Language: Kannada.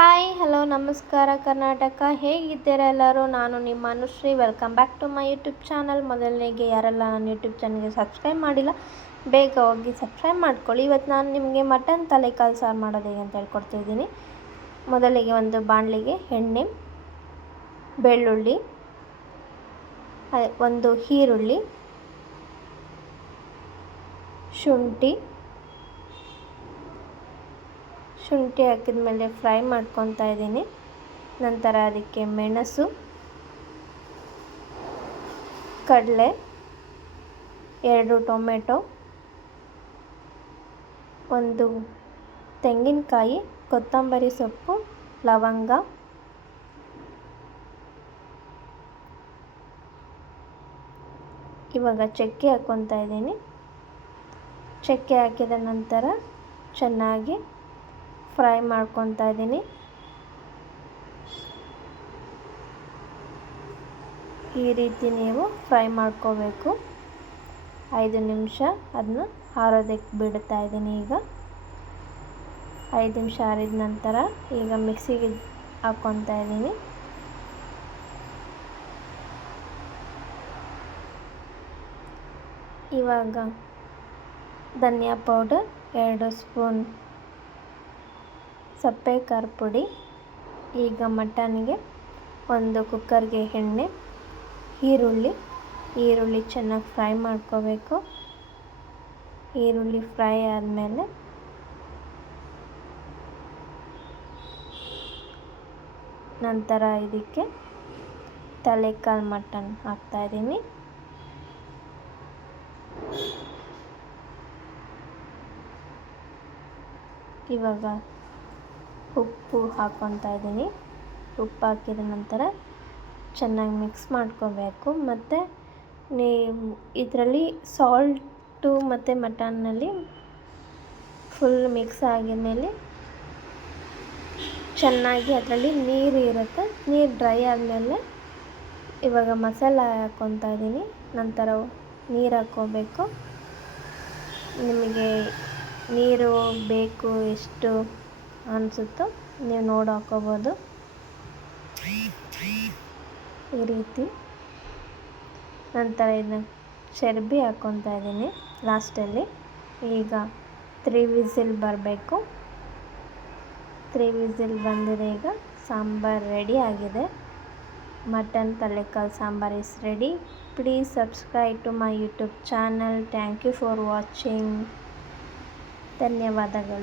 ಹಾಯ್ ಹಲೋ ನಮಸ್ಕಾರ ಕರ್ನಾಟಕ, ಹೇಗಿದ್ದೀರಾ ಎಲ್ಲರೂ? ನಾನು ನಿಮ್ಮ Anushree. Welcome back to my YouTube channel. ಮೊದಲನೇಗೆ ಯಾರೆಲ್ಲ ನನ್ನ ಯೂಟ್ಯೂಬ್ ಚಾನಲ್ಗೆ ಸಬ್ಸ್ಕ್ರೈಬ್ ಮಾಡಿಲ್ಲ, ಬೇಗ ಹೋಗಿ ಸಬ್ಸ್ಕ್ರೈಬ್ ಮಾಡ್ಕೊಳ್ಳಿ. ಇವತ್ತು ನಾನು ನಿಮಗೆ ಮಟನ್ ತಲೆಕಾಲು ಸಾರು ಮಾಡೋದು ಹೇಗೆ ಅಂತ ಹೇಳ್ಕೊಡ್ತಿದ್ದೀನಿ. ಮೊದಲಿಗೆ ಒಂದು ಬಾಣಲಿಗೆ ಎಣ್ಣೆ, ಬೆಳ್ಳುಳ್ಳಿ, ಒಂದು ಈರುಳ್ಳಿ, ಶುಂಠಿ ಹಾಕಿದ ಮೇಲೆ ಫ್ರೈ ಮಾಡ್ಕೊತಾ ಇದ್ದೀನಿ. ನಂತರ ಅದಕ್ಕೆ ಮೆಣಸು, ಕಡಲೆ, 2 ಟೊಮೆಟೊ, ಒಂದು ತೆಂಗಿನಕಾಯಿ, ಕೊತ್ತಂಬರಿ ಸೊಪ್ಪು, ಲವಂಗ, ಇವಾಗ ಚಕ್ಕೆ ಹಾಕ್ಕೊತಾ ಇದ್ದೀನಿ. ಚಕ್ಕೆ ಹಾಕಿದ ನಂತರ ಚೆನ್ನಾಗಿ ಫ್ರೈ ಮಾಡ್ಕೊತಾ ಇದ್ದೀನಿ. ಈ ರೀತಿ ನೀವು ಫ್ರೈ ಮಾಡ್ಕೋಬೇಕು. 5 ನಿಮಿಷ ಅದನ್ನ ಆರೋದಕ್ಕೆ ಬಿಡ್ತಾ ಇದ್ದೀನಿ. ಈಗ 5 ನಿಮಿಷ ಆರಿದ ನಂತರ ಈಗ ಮಿಕ್ಸಿಗೆ ಹಾಕ್ಕೊತಾ ಇದ್ದೀನಿ. ಇವಾಗ ಧನಿಯಾ ಪೌಡರ್, 2 ಸ್ಪೂನ್ ಸಪ್ಪೆ ಖಾರ ಪುಡಿ. ಈಗ ಮಟನ್ಗೆ ಒಂದು ಕುಕ್ಕರ್ಗೆ ಎಣ್ಣೆ, ಈರುಳ್ಳಿ ಚೆನ್ನಾಗಿ ಫ್ರೈ ಮಾಡ್ಕೋಬೇಕು. ಈರುಳ್ಳಿ ಫ್ರೈ ಆದಮೇಲೆ ನಂತರ ಇದಕ್ಕೆ ತಲೆಕಾಲು ಮಟನ್ ಹಾಕ್ತಾಯಿದ್ದೀನಿ. ಇವಾಗ ಉಪ್ಪು ಹಾಕ್ಕೊತಾ ಇದ್ದೀನಿ. ಉಪ್ಪು ಹಾಕಿದ ನಂತರ ಚೆನ್ನಾಗಿ ಮಿಕ್ಸ್ ಮಾಡ್ಕೋಬೇಕು. ಮತ್ತು ಇದರಲ್ಲಿ ಸಾಲ್ಟು ಮತ್ತು ಮಟನ್ನಲ್ಲಿ ಫುಲ್ ಮಿಕ್ಸ್ ಆಗಿದ್ಮೇಲೆ ಚೆನ್ನಾಗಿ ಅದರಲ್ಲಿ ನೀರು ಇರುತ್ತೆ. ನೀರು ಡ್ರೈ ಆದಮೇಲೆ ಇವಾಗ ಮಸಾಲ ಹಾಕ್ಕೊತಾ ಇದ್ದೀನಿ. ನಂತರ ನೀರು ಹಾಕ್ಕೋಬೇಕು. ನಿಮಗೆ ನೀರು ಬೇಕು ಎಷ್ಟು ಅನಿಸುತ್ತೋ ನೀವು ನೋಡಿ ಹಾಕ್ಕೋಬೋದು. ಈ ರೀತಿ ನಂತರ ಇದನ್ನ ಚರ್ಬಿ ಹಾಕ್ಕೊತಾ ಇದ್ದೀನಿ ಲಾಸ್ಟಲ್ಲಿ. ಈಗ 3 ವಿಸಿಲ್ ಬರಬೇಕು. 3 ವಿಸಿಲ್ ಬಂದಿದೆ. ಈಗ ಸಾಂಬಾರು ರೆಡಿ ಆಗಿದೆ. ಮಟನ್ ತಲೆಕಾಲು sambar is ready. Please subscribe to my YouTube channel. Thank you for watching. ಧನ್ಯವಾದಗಳು.